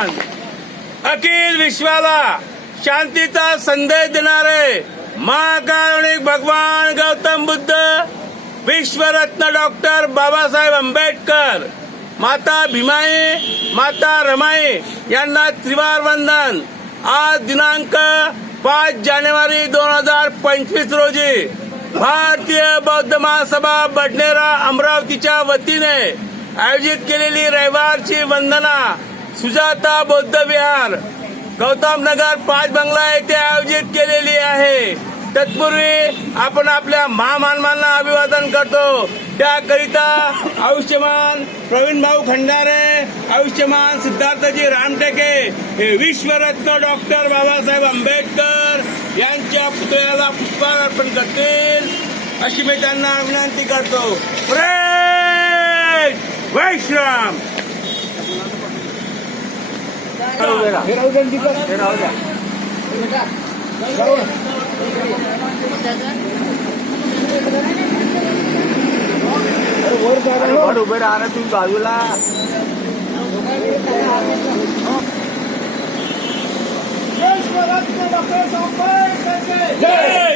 भगवान अखिल विश्वाला शांतीचा संदेश देणारे महाकारुणिक भगवान गौतम बुद्ध विश्वरत्न डॉक्टर बाबासाहेब आंबेडकर माता भीमाई माता रमाई यांना त्रिवार वंदन. आज दिनांक पाच जानेवारी दोन हजार पंचवीस रोजी भारतीय बौद्ध महासभा बडनेरा अमरावतीच्या वतीने आयोजित केलेली रविवारची वंदना सुजाता बौद्ध विहार गौतम नगर पाच बंगला येथे आयोजित केलेली आहे. तत्पूर्वी आपण आपल्या महामानवांना अभिवादन करतो. त्याकरिता आयुष्यमान प्रवीण भाऊ खंडारे आयुष्यमान सिद्धार्थजी रामटेके हे विश्वरत्न डॉक्टर बाबासाहेब आंबेडकर यांच्या पुतळ्याला पुष्पहार अर्पण करतील अशी मी त्यांना विनंती करतो. वैश्राम! उभे राहणार तुम्ही बाजूला जय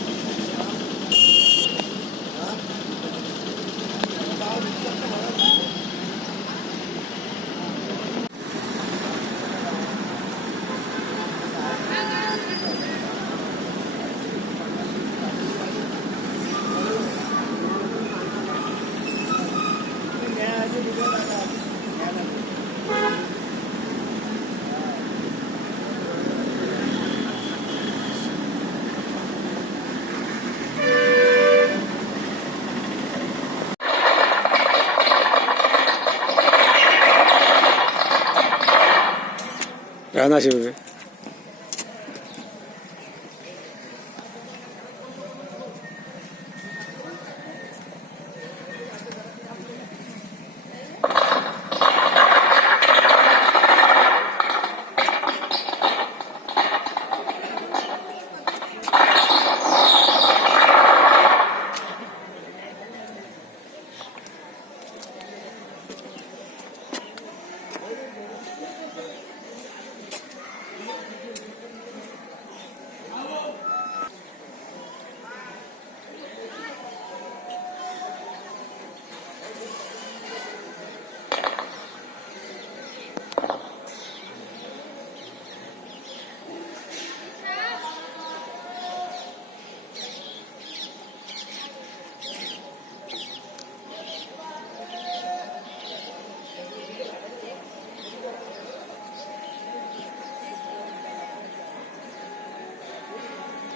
話を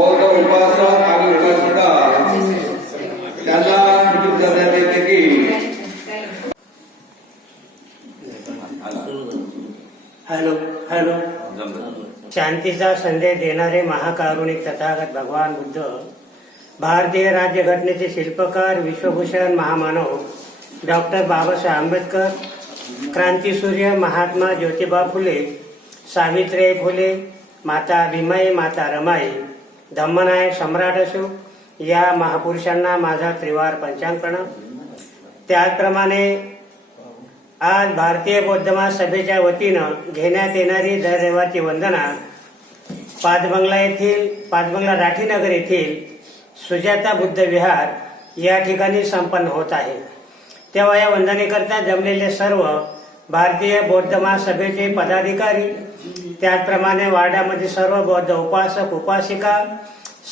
उपासक आणि उपासिका. त्यांना सूचित करण्यात येते की? Hello hello. शांतीचा संदेश देणारे महाकारुणिक तथागत भगवान बुद्ध भारतीय राज्यघटनेचे शिल्पकार विश्वभूषण महामानव डॉक्टर बाबासाहेब आंबेडकर क्रांतीसूर्य महात्मा ज्योतिबा फुले सावित्रीबाई फुले माता भीमाई माता रमाई धम्मनायक सम्राट असो या महापुरुषांना माझा त्रिवार पंचांग प्रणाम त्याचप्रमाणे आज भारतीय बौद्ध महासभेच्या वतीनं घेण्यात येणारी दर रविवारची वंदना पाचबंगला येथील पाचबंगला राठीनगर येथील सुजाता बुद्ध विहार या ठिकाणी संपन्न होत आहे. तेव्हा या वंदनेकरता जमलेले सर्व भारतीय बौद्ध महासभेचे पदाधिकारी त्याचप्रमाणे वार्डामध्ये सर्व बौद्ध उपासक उपासिका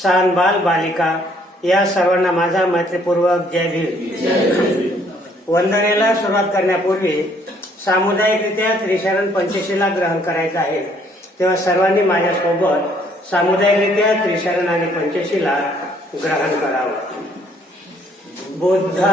सान बाल बालिका या सर्वांना माझा मैत्रीपूर्वक जय भीम. वंदनेला सुरुवात करण्यापूर्वी सामुदायिकरित्या त्रिशरण पंचशीला ग्रहण करायचं आहे. तेव्हा सर्वांनी माझ्यासोबत सामुदायिकरित्या त्रिशरण आणि पंचशीला ग्रहण करावं. बुद्ध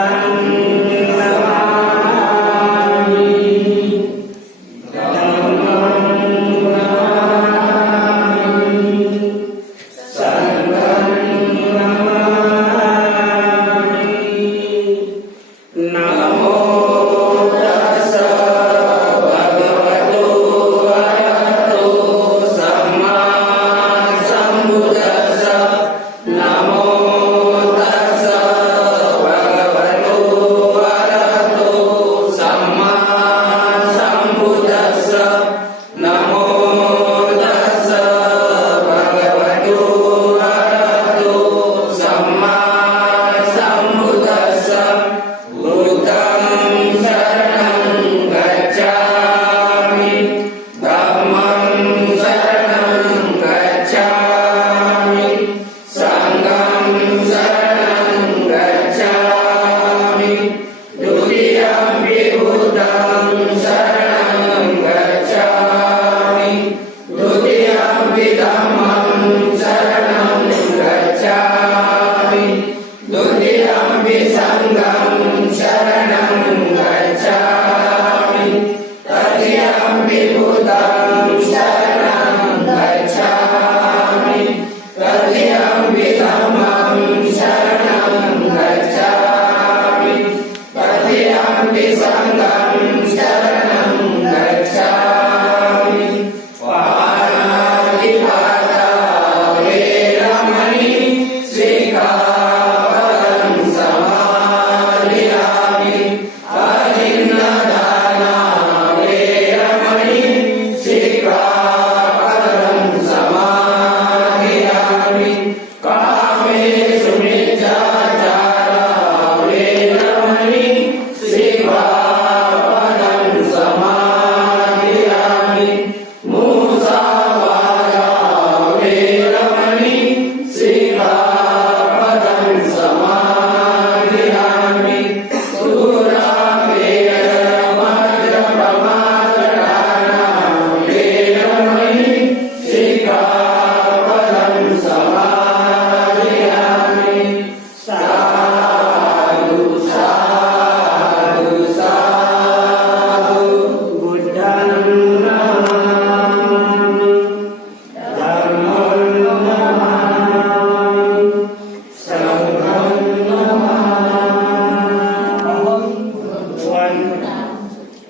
Sampai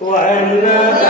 وعلى